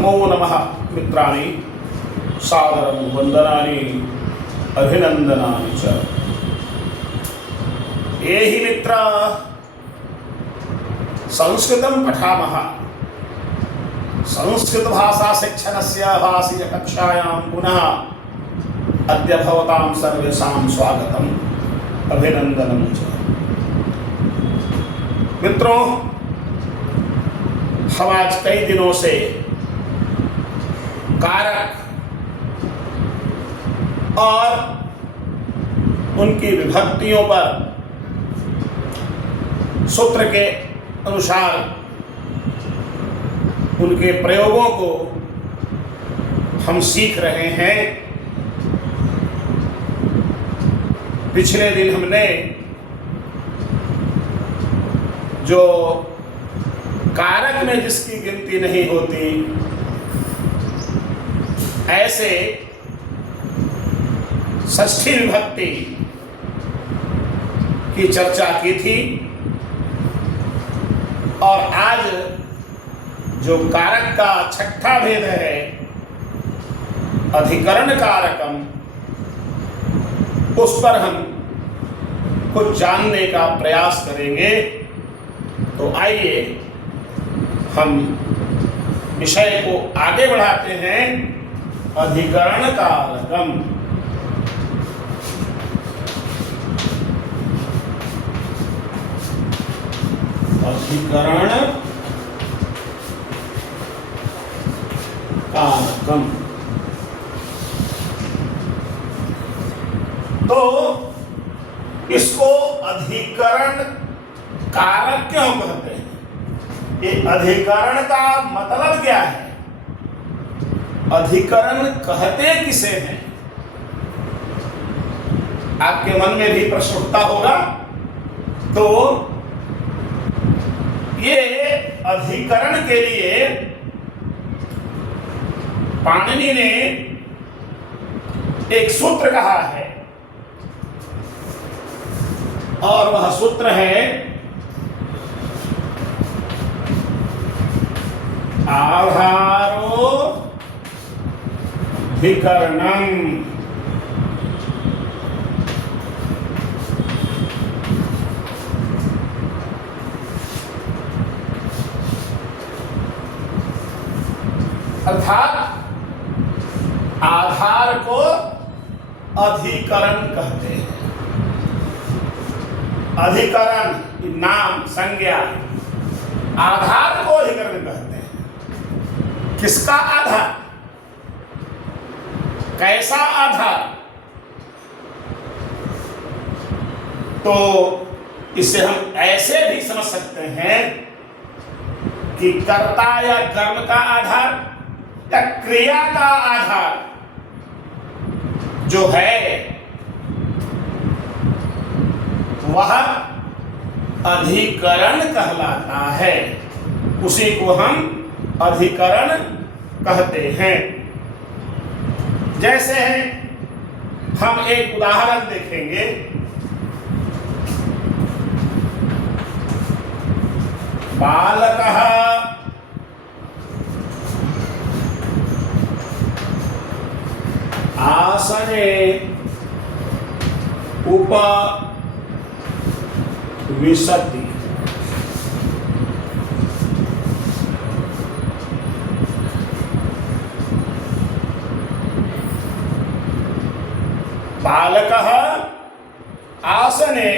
नमो नमः मित्राणि सादरं वन्दनानि अभिनन्दनानि च। ये हि मित्रा संस्कृतं पठामः। संस्कृतभाषाशिक्षणस्य भाषीयकक्षायां पुनः अद्य भवतां सर्वेषां स्वागतम् अभिनन्दनं च। मित्रों, हम आज कई दिनों से कारक और उनकी विभक्तियों पर सूत्र के अनुसार उनके प्रयोगों को हम सीख रहे हैं। पिछले दिन हमने जो कारक में जिसकी गिनती नहीं होती ऐसे षष्ठी विभक्ति की चर्चा की थी, और आज जो कारक का छठा भेद है अधिकरण कारकम, उस पर हम कुछ जानने का प्रयास करेंगे। तो आइए हम विषय को आगे बढ़ाते हैं। अधिकरण कारकम। अधिकरण कारकम। तो इसको अधिकरण कारक क्यों कहते हैं? ये अधिकरण का मतलब क्या है? अधिकरण कहते किसे हैं? आपके मन में भी प्रश्न उठता होगा। तो ये अधिकरण के लिए पाणिनि ने एक सूत्र कहा है, और वह सूत्र है आधारोऽधिकरणम्। अर्थात आधार को अधिकरण कहते हैं। अधिकरण नाम संज्ञा, आधार को अधिकरण कहते हैं। किसका आधार? कैसा आधार? तो इसे हम ऐसे भी समझ सकते हैं कि कर्ता या कर्म का आधार या क्रिया का आधार जो है वह अधिकरण कहलाता है। उसी को हम अधिकरण कहते हैं। जैसे हम एक उदाहरण देखेंगे। बालकः आसने उपविशति। बालकः आसने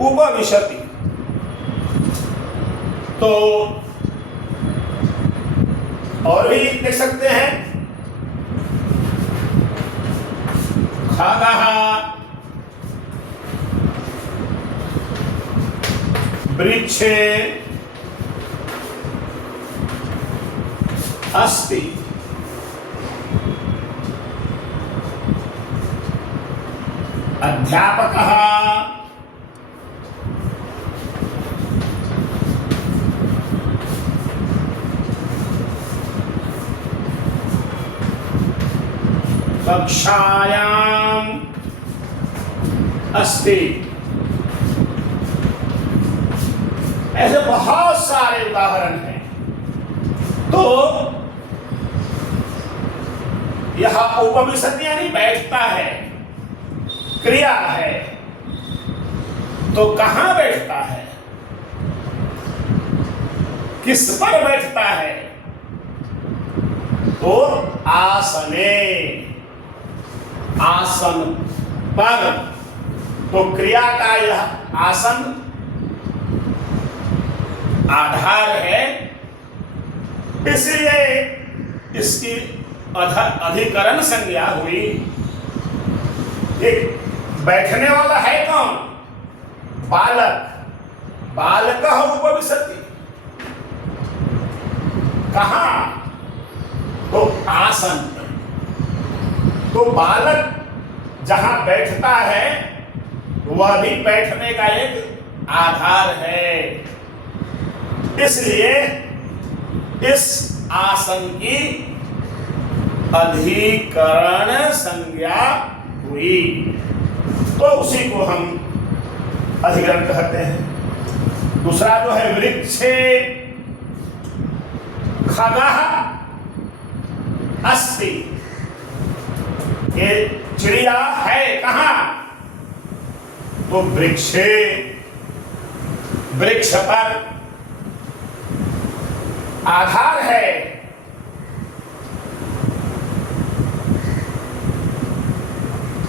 उपविशति। तो और भी देख सकते हैं। खगः वृक्षे अस्ति। अध्यापकः कक्षायाम् अस्ति। ऐसे बहुत सारे उदाहरण हैं। तो यह उपविशति यानी बैठता है, क्रिया है। तो कहां बैठता है, किस पर बैठता है? तो आसने, आसन पर। तो क्रिया का यह आसन आधार है, इसलिए इसकी अधिकरण संज्ञा हुई। एक बैठने वाला है कौन? बालक। बालक उपविशति, कहां? तो आसन पर। तो बालक जहां बैठता है वह भी बैठने का एक आधार है, इसलिए इस आसन की अधिकरण संज्ञा हुई। तो उसी को हम अधिकरण कहते हैं। दूसरा जो है वृक्षे खगः अस्ति, ये चिड़िया है कहां? तो वृक्षे, वृक्ष पर आधार है।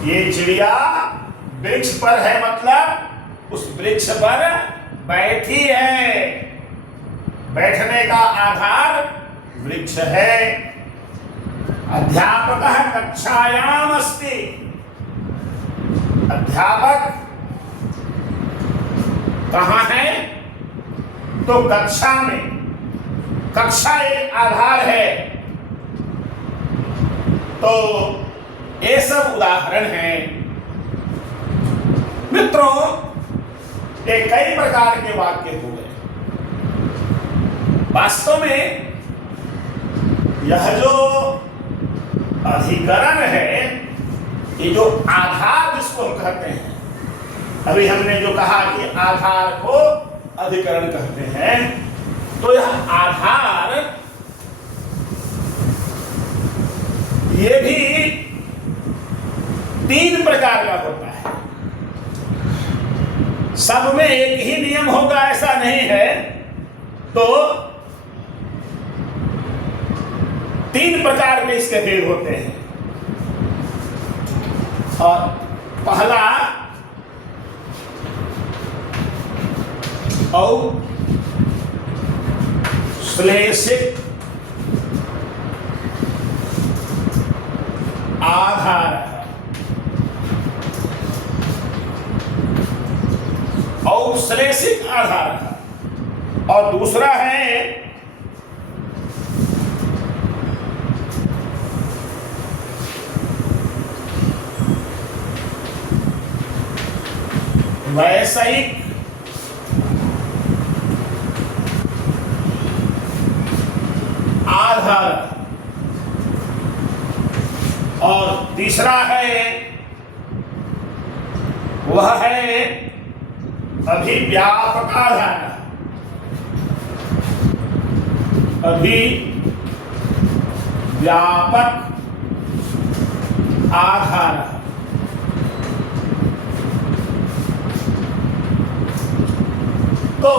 ये चिड़िया वृक्ष पर है, मतलब उस वृक्ष पर बैठी है, बैठने का आधार वृक्ष है। अध्यापकः कक्षायाम अस्ति, अध्यापक कहां है? तो कक्षा में। कक्षा एक आधार है। तो ये सब उदाहरण हैं। मित्रों, ये कई प्रकार के वाक्य हो गए। वास्तव में यह जो अधिकरण है, ये जो आधार जिसको हम कहते हैं, अभी हमने जो कहा कि आधार को अधिकरण कहते हैं, तो यह आधार ये भी 3 प्रकार का होता है। सब में एक ही नियम होगा ऐसा नहीं है। तो 3 प्रकार के इसके भेद होते हैं। और पहला औश्लेषिक आधार है। औश्लेषिक आधार है। और दूसरा है वैषयिक आधार। और तीसरा है वह है अभिव्यापक आधार। अभिव्यापक आधार। तो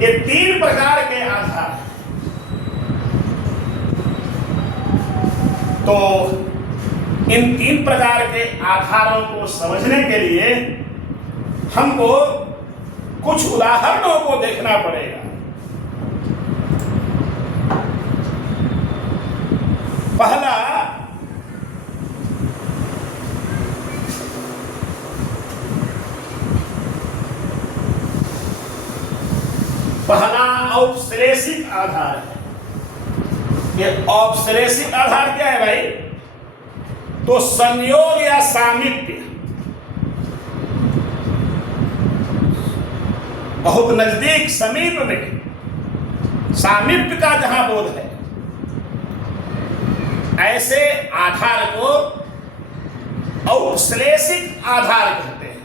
ये 3 प्रकार के आधार हैं। तो इन 3 प्रकार के आधारों को समझने के लिए हमको कुछ उदाहरणों को देखना पड़ेगा। पहला औपश्लेषिक आधार है। ये औपश्लेषिक आधार क्या है भाई? तो संयोग या सामीप्य, बहुत नजदीक समीप में सामीप्य का जहां बोध है, ऐसे आधार को औपश्लेषिक आधार कहते हैं।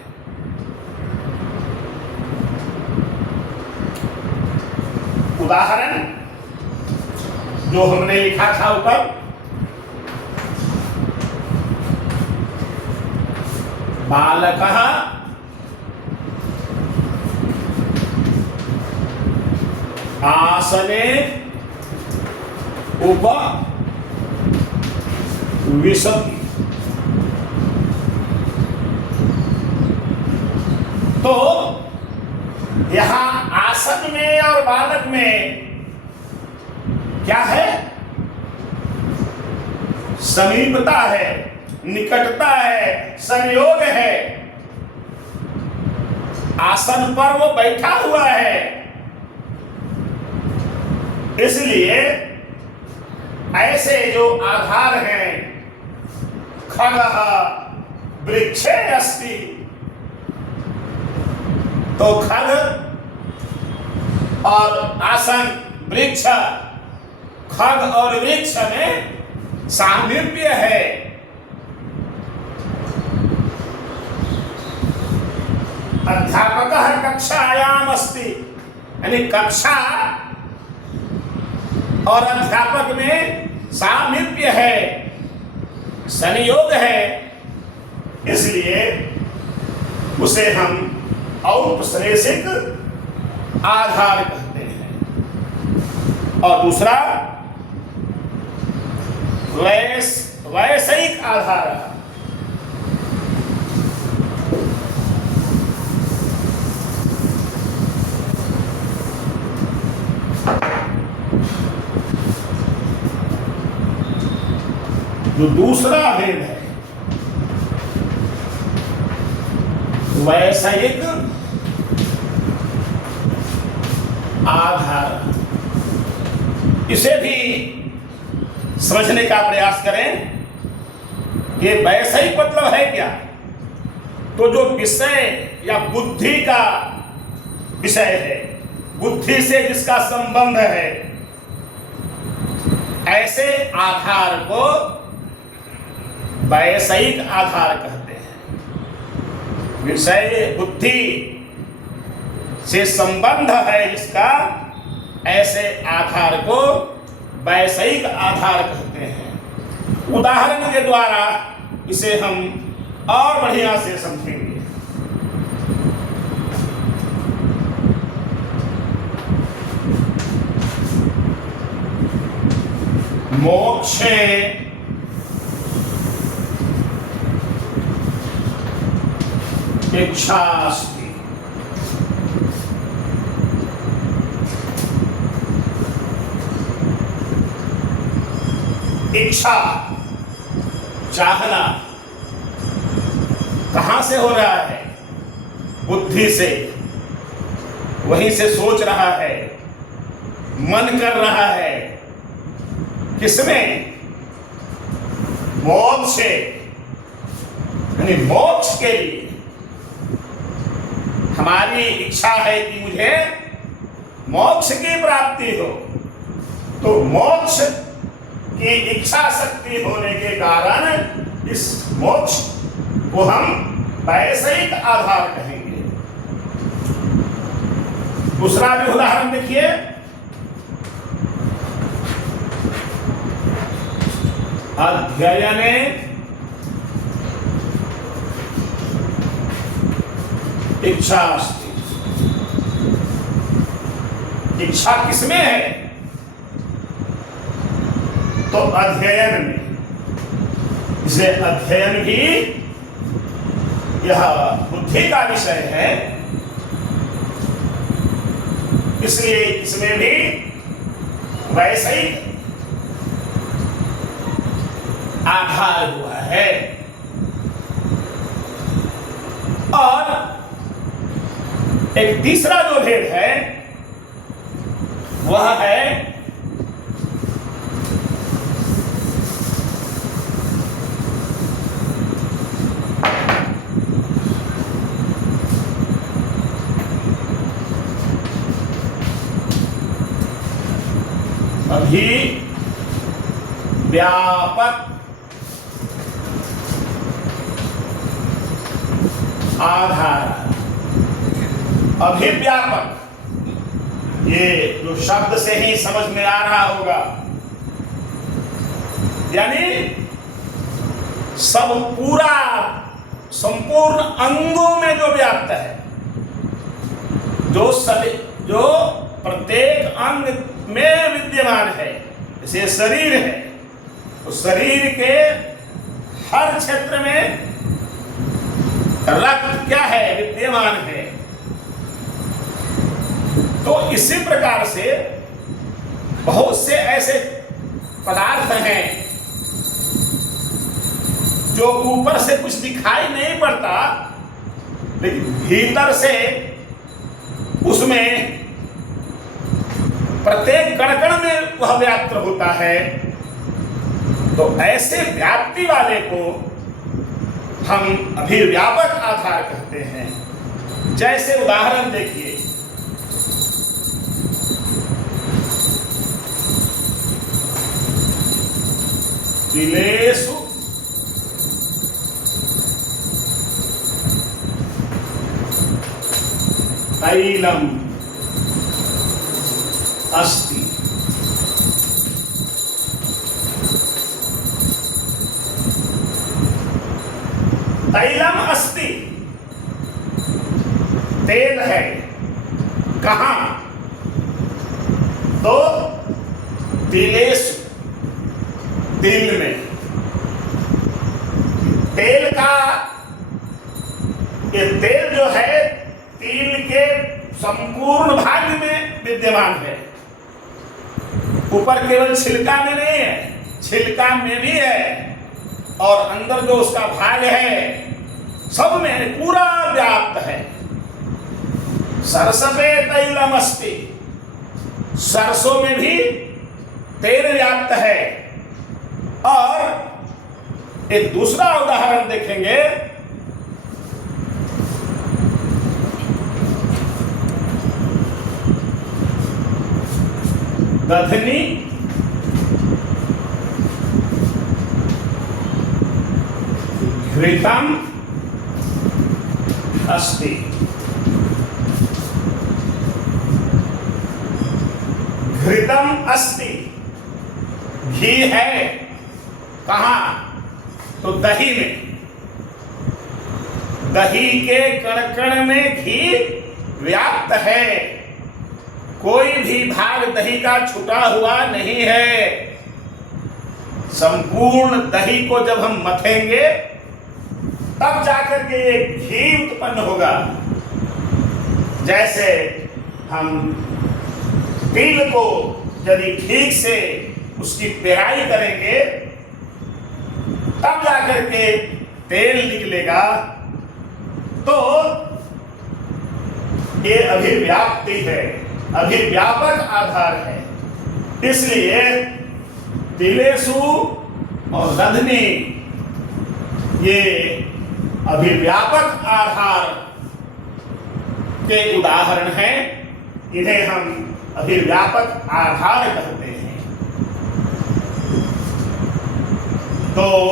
उदाहरण जो हमने लिखा था ऊपर, बालकः आसने उपविशति। तो यहां आसन में और बालक में क्या है? समीपता है, निकटता है, संयोग है। आसन पर वो बैठा हुआ है, इसलिए ऐसे जो आधार हैं, खगः वृक्षे अस्ति, तो खग और आसन, वृक्ष, खग और वृक्ष में सामीप्य है। अध्यापकः कक्षायाम अस्ति, यानी कक्षा और अध्यापक में सामीप्य है, संयोग है, इसलिए उसे हम औपश्लेषिक आधार कहते हैं। और दूसरा वैषयिक आधार। जो दूसरा भेद है वैषयिक आधार, इसे भी समझने का प्रयास करें। ये वैषयिक मतलब है क्या? तो जो विषय या बुद्धि का विषय है, बुद्धि से जिसका संबंध है, ऐसे आधार को वैषयिक आधार कहते हैं। विषय बुद्धि से संबंध है जिसका, ऐसे आधार को वैषयिक आधार कहते हैं। उदाहरण के द्वारा इसे हम और बढ़िया से समझेंगे। मोक्षे इच्छा अस्ति। इच्छा, चाहना कहां से हो रहा है? बुद्धि से। वहीं से सोच रहा है, मन कर रहा है। किसमें? मोक्ष, यानी मोक्ष के लिए हमारी इच्छा है कि मुझे मोक्ष की प्राप्ति हो। तो मोक्ष की इच्छा शक्ति होने के कारण इस मोक्ष को हम वैषयिक आधार कहेंगे। दूसरा भी उदाहरण देखिए। अध्ययने इच्छा अस्ति। इच्छा किसमें है? तो अध्ययन में। इसे अध्ययन भी यह बुद्धि का विषय है, इसलिए इसमें भी वैषयिक आधार हुआ है। और एक तीसरा जो भेद है वह है अभिव्यापक आधार। अभिव्यापक, ये जो शब्द से ही समझ में आ रहा होगा, यानी सब पूरा संपूर्ण अंगों में जो व्याप्त है, जो प्रत्येक अंग में विद्यमान है, जैसे शरीर है तो शरीर के हर क्षेत्र में रक्त क्या है, विद्यमान है। तो इसी प्रकार से बहुत से ऐसे पदार्थ हैं जो ऊपर से कुछ दिखाई नहीं पड़ता, लेकिन भीतर से उसमें प्रत्येक कण-कण में वह व्याप्त होता है। तो ऐसे व्याप्ति वाले को हम अभिव्यापक आधार कहते हैं। जैसे उदाहरण देखिए, तिलेषु तैलम अस्ति। तैलम अस्ति, तेल है। कहां? तो तिलेषु, तिल में। तेल का, ये तेल जो है तिल के संपूर्ण भाग में विद्यमान है। ऊपर केवल छिलका में नहीं है, छिलका में भी है, और अंदर जो उसका भाग है सब में पूरा व्याप्त है। सरसपे तैलमस्ति, सरसों में भी तेल व्याप्त है। और एक दूसरा उदाहरण देखेंगे, दधनी घृतम अस्ति। घृतम अस्ति, घी है। कहां? तो दही में। दही के कण-कण में घी व्याप्त है। कोई भी भाग दही का छूटा हुआ नहीं है। संपूर्ण दही को जब हम मथेंगे तब जाकर के ये घी उत्पन्न होगा। जैसे हम तिल को यदि ठीक से उसकी पेराई करेंगे तब जाकर के तेल निकलेगा। तो ये अभिव्याप्ति है, अभिव्यापक आधार है। इसलिए तिलेषु और दधनी ये अभिव्यापक आधार के उदाहरण हैं। इन्हें हम अभिव्यापक आधार कहते हैं। तो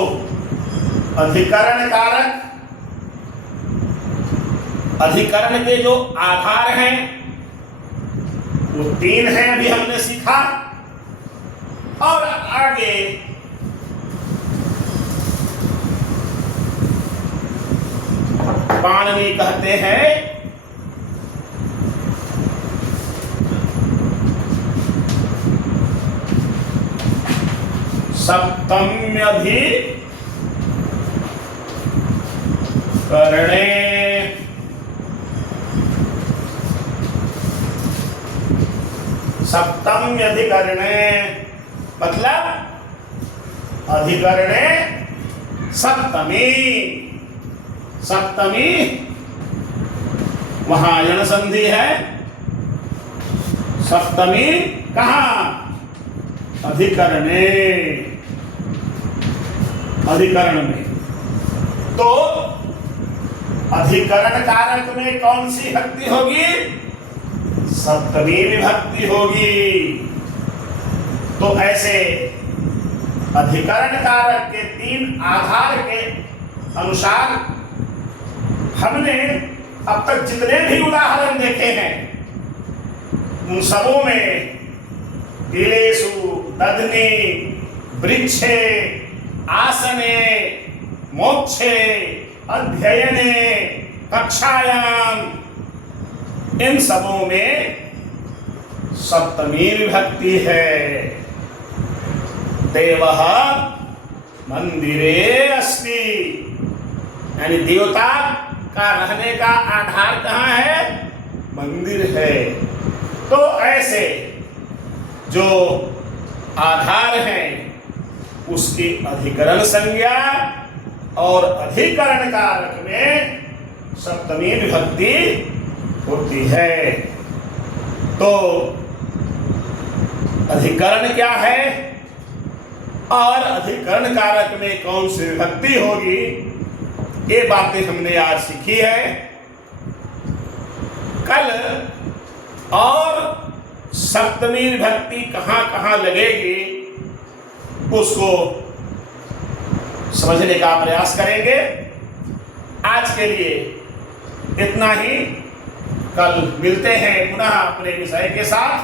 अधिकरण कारक, अधिकरण के जो आधार हैं वो तीन हैं, अभी हमने सीखा। और आगे पाणिनि कहते हैं सप्तम्यधि करणे सप्तम्यधिकरणे मतलब अधिकरणे सप्तमी। सप्तमी वहां यण संधि है। सप्तमी कहां? अधिकरणे, अधिकरण में। तो अधिकरण कारक में कौन सी भक्ति होगी? सप्तमी विभक्ति होगी। तो ऐसे अधिकरण कारक के तीन आधार के अनुसार हमने अब तक जितने भी उदाहरण देखे हैं उन सबों में तिलेषु, दधनी, वृक्षे, आसने, मोक्षे, अध्ययने, कक्षायाम, इन सबों में सप्तमी विभक्ति है। देवः मंदिरे अस्ति, यानी देवता का रहने का आधार कहाँ है? मंदिर है। तो ऐसे जो आधार हैं उसकी अधिकरण संज्ञा और अधिकरण कारक में सप्तमी विभक्ति होती है। तो अधिकरण क्या है और अधिकरण कारक में कौन सी विभक्ति होगी, ये बातें हमने आज सीखी है। कल और सप्तमी विभक्ति कहाँ कहाँ लगेगी उसको समझने का प्रयास करेंगे। आज के लिए इतना ही। कल मिलते हैं पुनः अपने विषय के साथ।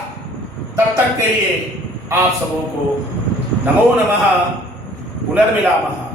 तब तक के लिए आप सबों को नमो नमः, पुनर्मिलामः।